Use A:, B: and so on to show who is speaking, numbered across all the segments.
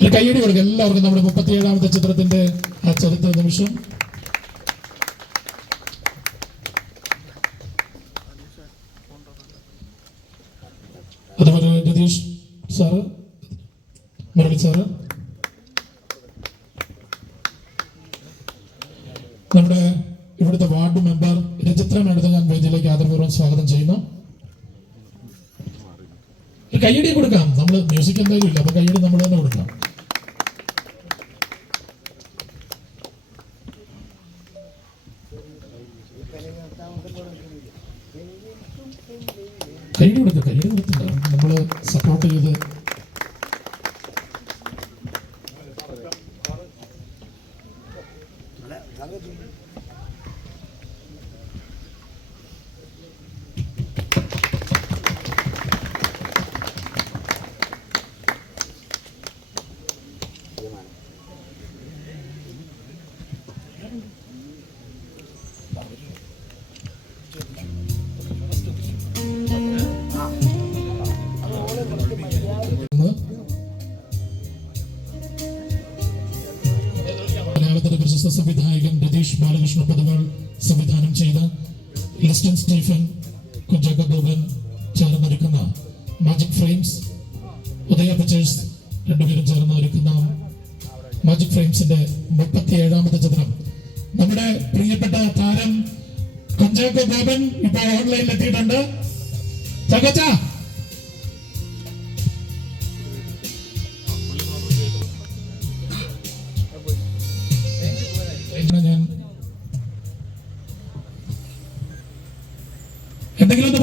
A: ഒരു കയ്യടി കൊടുക്കുക എല്ലാവർക്കും നമ്മുടെ മുപ്പത്തിയേഴാമത്തെ ചിത്രത്തിന്റെ ആ ചരിത്ര നിമിഷം. അതുപോലെ രതീഷ് സാറ് മുരളി സാറ്. നമ്മുടെ ഇവിടുത്തെ വാർഡ് മെമ്പർ രജിത്ര മേഡത്തെ ഞാൻ വേദിയിലേക്ക് ആദരപൂർവം സ്വാഗതം ചെയ്യുന്നു. കൈയടി കൊടുക്കാം. നമ്മൾ മ്യൂസിക് എന്തായാലും ഇല്ല അപ്പൊ കൈയടി നമ്മൾ തന്നെ കൊടുക്കാം. കയ്യടി കൊടുക്കുക കയ്യടി കൊടുത്തില്ല നമ്മൾ സപ്പോർട്ട് ചെയ്ത്. പ്രശസ്ത സംവിധായകൻ രതീഷ് ബാലകൃഷ്ണ പദവാൾ സംവിധാനം ചെയ്ത ലിസ്റ്റൻ സ്റ്റീഫൻ കുഞ്ചാക്ക ബോബൻ ചേർന്നൊരുക്കുന്ന മാജിക് ഫ്രെയിംസ് ഉദയ പിക്ചേഴ്സ് രണ്ടുപേരും ചേർന്ന് ഒരുക്കുന്ന മാജിക് ഫ്രെയിംസിന്റെ മുപ്പത്തി ഏഴാമത്തെ ചിത്രം. നമ്മുടെ പ്രിയപ്പെട്ട താരം കുഞ്ചാക്കോ ഇപ്പോൾ ഓൺലൈനിൽ എത്തിയിട്ടുണ്ട് ചകച്ച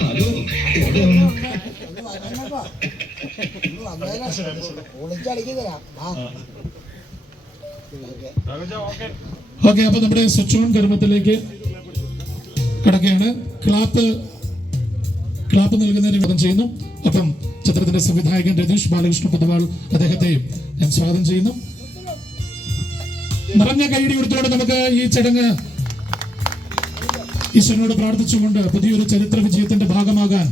B: ഹലോ
C: ഓക്കെ
A: അപ്പൊ നമ്മുടെ സ്വിച്ച് ഓൺ കർമ്മത്തിലേക്ക് കിടക്കുകയാണ്. ക്ലാപ്പ് ക്ലാപ്പ് നൽകുന്നതിന് വിധം ചെയ്യുന്നു. അപ്പം ചിത്രത്തിന്റെ സംവിധായകൻ രതീഷ് ബാലകൃഷ്ണ പൊതുവാൾ അദ്ദേഹത്തെയും ഞാൻ സ്വാഗതം ചെയ്യുന്നു. നിറഞ്ഞ കൈയടി കൊടുത്തുകൊണ്ട് നമുക്ക് ഈ ചടങ്ങ് ഈശ്വരനോട് പ്രാർത്ഥിച്ചുകൊണ്ട് പുതിയൊരു ചരിത്ര വിജയത്തിന്റെ ഭാഗമാകാൻ.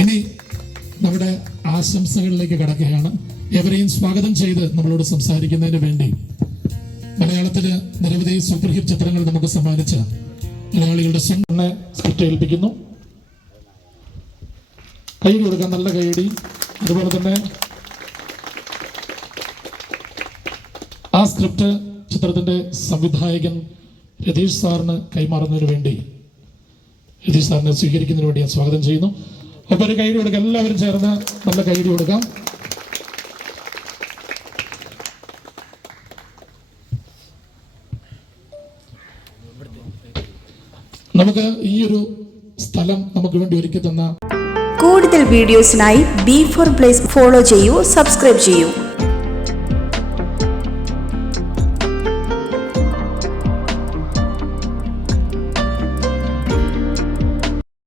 A: ഇനി നമ്മുടെ ആശംസകളിലേക്ക് കടക്കുകയാണ്. എവരെയും സ്വാഗതം ചെയ്ത് നമ്മളോട് സംസാരിക്കുന്നതിന് വേണ്ടി. മലയാളത്തിൽ നിരവധി സൂപ്പർ ഹിറ്റ് ചിത്രങ്ങൾ നമുക്ക് സമ്മാനിച്ച മലയാളികളുടെ സ്വന്തം സ്ക്രിപ്റ്റ് ഏൽപ്പിക്കുന്നു കൈ കൊടുക്കാൻ നല്ല കൈയടി അതുപോലെ തന്നെ സ്ക്രിപ്റ്റ് ചിത്രത്തിന്റെ സംവിധായകൻ രതീഷ് സാറിന് കൈമാറുന്നതിന് വേണ്ടി രതീഷ് സാറിനെ സ്വീകരിക്കുന്നതിന് വേണ്ടി ഞാൻ സ്വാഗതം ചെയ്യുന്നു. അപ്പൊ ഒരു കൈഡി കൊടുക്കാം. എല്ലാവരും ചേർന്ന് നല്ല കൈഡി കൊടുക്കാം. നമുക്ക് ഈ ഒരു സ്ഥലം നമുക്ക് വേണ്ടി ഒരുക്കി തന്ന
D: കൂടുതൽ വീഡിയോസിനായി ബി ഫോർ പ്ലേസ് ഫോളോ ചെയ്യൂ സബ്സ്ക്രൈബ് ചെയ്യൂ.